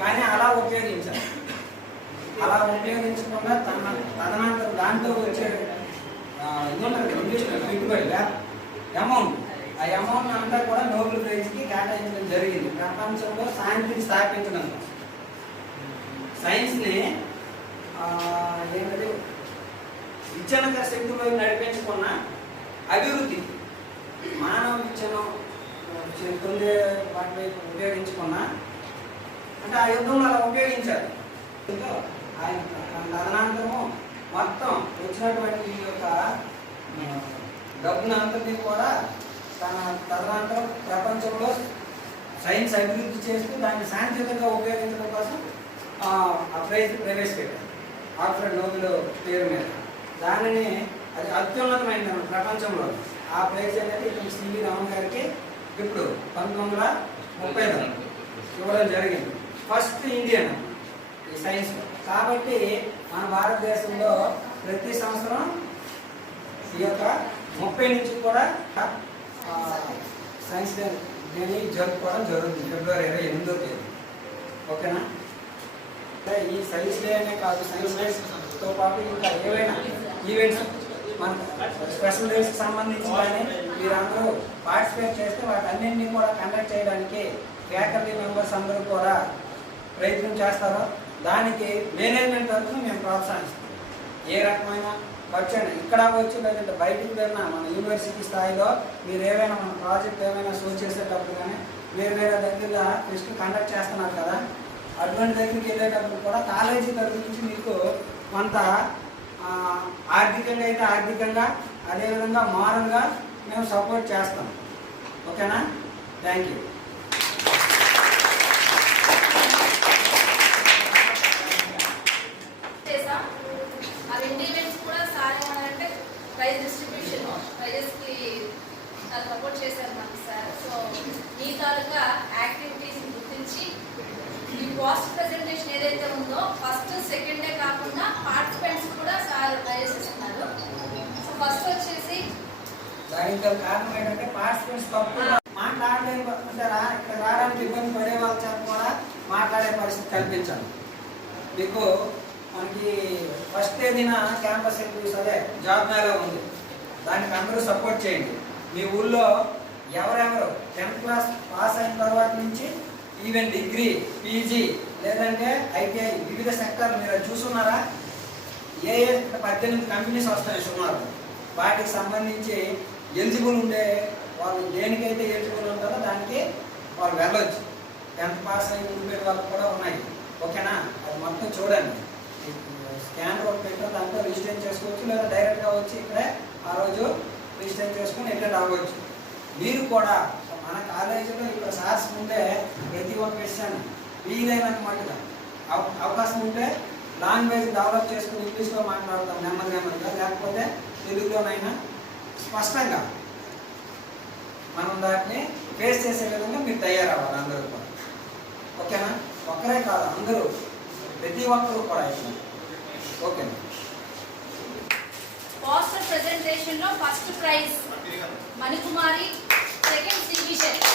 కానీ అలా ఉపయోగించాలి. అలా ఉపయోగించకుండా తదనంతరం దాంట్లో వచ్చే పెట్టుబడి అమౌంట్, ఆ అమౌంట్ అంతా కూడా నోబెల్ ప్రైజ్కి కేటాయించడం జరిగింది. ప్రపంచంలో శాంతిని స్థాపించడం, సైన్స్ని ఏంటది విచ్ఛిన్నకర శక్తులు నడిపించుకున్న అభివృద్ధి, మానవ విచ్ఛిన్నం పొందే వాటి వైపు ఉపయోగించుకున్న అంటే ఆ యుద్ధంలో అలా ఉపయోగించారు. ఆయన తదనంతరము మొత్తం వచ్చినటువంటి ఈ యొక్క డబ్బును అంతటినీ కూడా తన తదనంతరం ప్రపంచంలో సైన్స్ అభివృద్ధి చేస్తూ దాన్ని శాంతియుతంగా ఉపయోగించడం కోసం ఆ ప్రైజ్ ప్రవేశపెట్టారు ఆల్ఫ్రెడ్ నోబెల్ పేరు మీద. దానిని అది అత్యున్నతమైన ప్రపంచంలో ఆ ప్రైజ్ అనేది ఇప్పుడు సివి రామన్ గారికి ఇప్పుడు 1930లో ఇవ్వడం జరిగింది. ఫస్ట్ ఇండియన్ ఈ సైన్స్. కాబట్టి మన భారతదేశంలో ప్రతి సంవత్సరం ఈ యొక్క 30 నుంచి కూడా సైన్స్ డేని జరుపుకోవడం జరుగుతుంది ఫిబ్రవరి 28వ తేదీ. ఓకేనా? ఈ సైన్స్ డే అనే కాదు, సైన్స్ డేస్తో పాటు ఇంకా ఏవైనా ఈవెంట్స్ మన స్పెషల్ డేస్కి సంబంధించి కానీ మీరందరూ పార్టిసిపేట్ చేస్తే వాటన్నింటినీ కూడా కండక్ట్ చేయడానికి ఫ్యాకల్టీ మెంబర్స్ అందరూ కూడా ప్రయత్నం చేస్తారో దానికి మేనేజ్మెంట్ తరఫున మేము ప్రోత్సహిస్తాం. ఏ రకమైన ఖర్చు అయినా ఇక్కడ వచ్చి లేదంటే బయటికి వెళ్ళినా మన యూనివర్సిటీ స్థాయిలో మీరు ఏవైనా మన ప్రాజెక్ట్ ఏమైనా షో చేసేటప్పుడు కానీ వేరే వేరే దగ్గర ఫెస్ట్ కండక్ట్ చేస్తున్నారు కదా, అటువంటి దగ్గరికి వెళ్ళేటప్పుడు కూడా కాలేజీ తరఫు నుంచి మీకు కొంత ఆర్థికంగా అయితే ఆర్థికంగా, అదేవిధంగా మారల్గా మేము సపోర్ట్ చేస్తాం. ఓకేనా? Thank you. ప్రైజ్ డిస్ట్రిబ్యూషన్ ప్రైజెస్కి సపోర్ట్ చేశారు మనకి సార్. సో ఈ తాలూకా యాక్టివిటీస్ని గుర్తించి ఈ పోస్ట్ ప్రెజెంటేషన్ ఏదైతే ఉందో ఫస్ట్ సెకండ్ డే కాకుండా పార్టిసిపెంట్స్ కూడా సార్ ప్రైజెస్ ఇస్తున్నారు. సో ఫస్ట్ వచ్చేసి దానికి కారణం ఏంటంటే పార్టిసిపెంట్స్ తక్కువ మాట్లాడలేని అంటే ఇక్కడ రావడానికి ఇబ్బంది పడే వాళ్ళ చేత కూడా మాట్లాడే పరిస్థితి కల్పించాలి. మీకు మనకి ఫస్ట్ తేదీన క్యాంపస్ ఇంటర్వ్యూస్ అదే జాబ్ మేళా ఉంది, దానికి అందరూ సపోర్ట్ చేయండి. మీ ఊళ్ళో ఎవరెవరు 10th క్లాస్ పాస్ అయిన తర్వాత నుంచి ఈవెన్ డిగ్రీ, పీజీ లేదంటే ఐటీఐ వివిధ సెక్టార్లు మీరు చూస్తున్నారా? ఏ 18 కంపెనీస్ వస్తాయి సుమారు. వాటికి సంబంధించి ఎలిజిబుల్ ఉండే వాళ్ళు దేనికైతే ఎలిజిబుల్ ఉంటుందో దానికి వాళ్ళు వెళ్ళొచ్చు. 10th పాస్ అయిన ఉండే వాళ్ళు కూడా ఉన్నాయి. ఓకేనా? అది మొత్తం చూడండి. స్కానర్ ఒకటి పెట్టిన దాంట్లో రిజిస్టర్ చేసుకోవచ్చు, లేదా డైరెక్ట్గా వచ్చి ఇక్కడే ఆ రోజు రిజిస్టర్ చేసుకుని అటెండ్ అవ్వచ్చు. మీరు కూడా మన కాలేజీలో ఇక్కడ సార్స్ ముందే ప్రతి ఒక్క విషయాన్ని వీలైనంత మట్టుగా అవకాశం ఉంటే లాంగ్వేజ్ డెవలప్ చేసుకుని ఇంగ్లీష్లో మాట్లాడతాం నెమ్మదిగా, లేకపోతే తెలుగులోనైనా స్పష్టంగా మనం దాన్ని ఫేస్ చేసే విధంగా మీరు తయారవ్వాలి అందరూ కూడా. ఓకేనా? ఒక్కరే కాదు, అందరూ ప్రతి ఒక్కరు కూడా. ఓకే. పోస్టర్ ప్రెజెంటేషన్ లో first prize Manikumari, second C V Shetty.